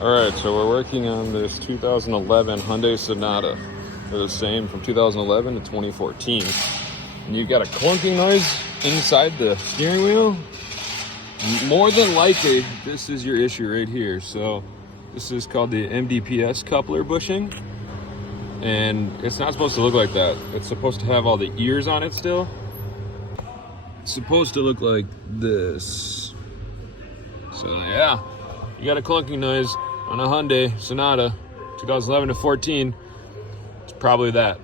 All right, so we're working on this 2011 Hyundai Sonata. They're the same from 2011 to 2014. And you got a clunking noise inside the steering wheel. More than likely, this is your issue right here. So this is called the MDPS coupler bushing. And it's not supposed to look like that. It's supposed to have all the ears on it still. It's supposed to look like this. So yeah, you got a clunking noise on a Hyundai Sonata 2011 to 14. It's probably that.